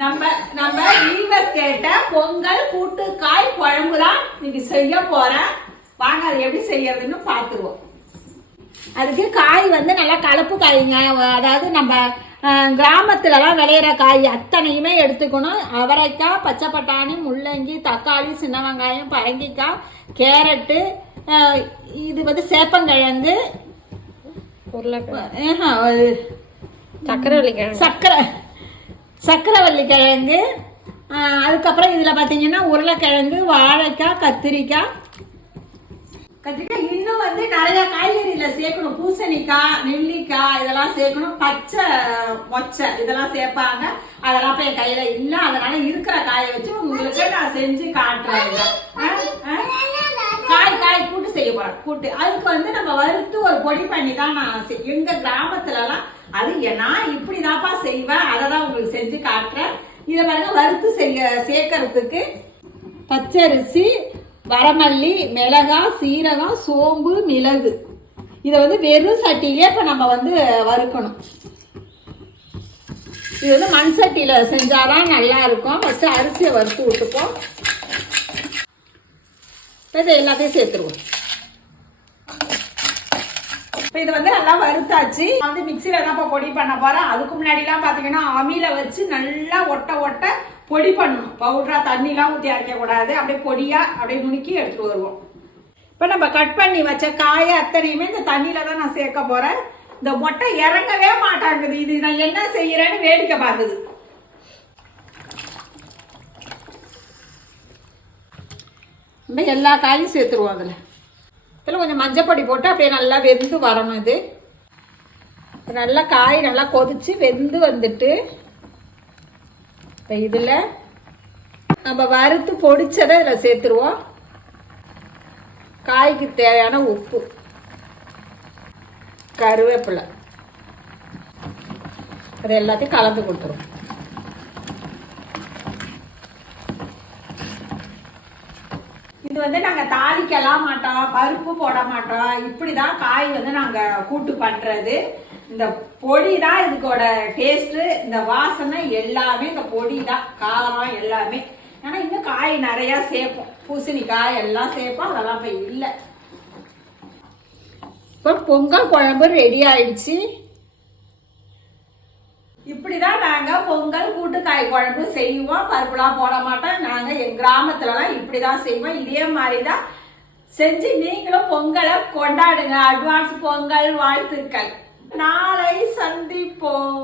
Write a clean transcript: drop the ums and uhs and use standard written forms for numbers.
நம்ம நம்ம வீவர்ஸ் கேட்ட பொங்கல் கூட்டுக்காய் குழம்பு தான் இன்னைக்கு செய்ய போறேன். வாங்க அது எப்படி செய்யறதுன்னு பார்த்துருவோம். அதுக்கு காய் வந்து நல்லா கலப்பு காய்ங்க, அதாவது நம்ம கிராமத்துலலாம் விளையிற காய் அத்தனையுமே எடுத்துக்கணும். அவரைக்காய், பச்சை பட்டாணி, முள்ளங்கி, தக்காளி, சின்ன வெங்காயம், பரங்கிக்காய், கேரட்டு, இது வந்து சேப்பங்கிழங்கு, சக்கரவள்ளி கிழங்கு, அதுக்கப்புறம் இதில் பார்த்தீங்கன்னா உருளைக்கிழங்கு, வாழைக்காய், கத்திரிக்காய். இன்னும் வந்து நிறைய காய்கறியில் சேர்க்கணும். பூசணிக்காய், நெல்லிக்காய் இதெல்லாம் சேர்க்கணும். பச்சை மொச்சை இதெல்லாம் சேர்ப்பாங்க. அதெல்லாம் இப்போ என் கையில் இல்லை, அதனால இருக்கிற காயை வச்சு உங்களுக்கு நான் செஞ்சு காட்டுறேன். காய் கூட்டு செய்ய போறேன். கூட்டு அதுக்கு வந்து நம்ம வறுத்து ஒரு பொடி பண்ணி தான் நான் எங்க கிராமத்துலலாம் அது நான் இப்படிதான்ப்பா செய்வேன். அதை தான் உங்களுக்கு செஞ்சு காட்டுறேன். இதை பாருங்க, வறுத்து சேர்க்கறதுக்கு பச்சரிசி, வரமல்லி, மிளகாய், சீரகம், சோம்பு, மிளகு இதை வந்து வெறும் சட்டியிலே இப்போ நம்ம வந்து வறுக்கணும். இது வந்து மண் சட்டியில் செஞ்சாதான் நல்லா இருக்கும். ஃபஸ்ட்டு அரிசியை வறுத்து விட்டுப்போம். இதை எல்லாத்தையும் சேர்த்துருவோம். இப்போ இது வந்து நல்லா வறுத்தாச்சு. வந்து மிக்சியில் தான் இப்போ பொடி பண்ண போகிறேன். அதுக்கு முன்னாடிலாம் பார்த்தீங்கன்னா அம்மியில வச்சு நல்லா ஒட்ட பொடி பண்ணணும். பவுடரா தண்ணிலாம் ஊற்றி அரைக்கக்கூடாது. அப்படியே பொடியாக அப்படியே நுணுக்கி எடுத்துகிட்டு வருவோம். இப்போ நம்ம கட் பண்ணி வச்ச காயை அத்தனையுமே இந்த தண்ணியில் தான் நான் சேர்க்க போகிறேன். இந்த மொட்டை இறங்கவே மாட்டாங்குது. இது நான் என்ன செய்யறேன்னு வேடிக்கை பார்க்குது. நம்ம எல்லா காயும் சேர்த்துருவோம். இதில் கொஞ்சம் மஞ்சப்பொடி போட்டு அப்படியே நல்லா வெந்து வரணும். இது நல்லா காய் நல்லா கொதிச்சு வெந்து வந்துட்டு இப்போ இதில் நம்ம வறுத்து பொடிச்சதை இதில் சேர்த்துருவோம். காய்க்கு தேவையான உப்பு, கருவேப்பிலை, அது எல்லாத்தையும் கலந்து கொடுத்துருவோம். இது வந்து நாங்கள் தாளிக்கலாம் மாட்டோம், பருப்பு போட மாட்டோம். இப்படிதான் காய் வந்து நாங்கள் கூட்டு பண்ணுறது. இந்த பொடி தான் இதுக்கோட டேஸ்ட்டு, இந்த வாசனை எல்லாமே இந்த பொடி தான் காரம் எல்லாமே. ஏன்னா இன்னும் காய் நிறையா சேர்ப்போம். பூசணிக்காய் எல்லாம் சேர்ப்போம். அதெல்லாம் இப்போ இல்லை. இப்போ பொங்கல் குழம்பு ரெடி ஆயிடுச்சு. இப்படிதான் நாங்க பொங்கல் கூட்டுக்காய் குழம்பு செய்வோம். பருப்புலாம் போட மாட்டோம். நாங்க எங்க கிராமத்துலலாம் இப்படிதான் செய்வோம். இதே மாதிரிதான் செஞ்சு நீங்களும் பொங்கலை கொண்டாடுங்க. அட்வான்ஸ் பொங்கல் வாழ்த்துக்கள். நாளை சந்திப்போம்.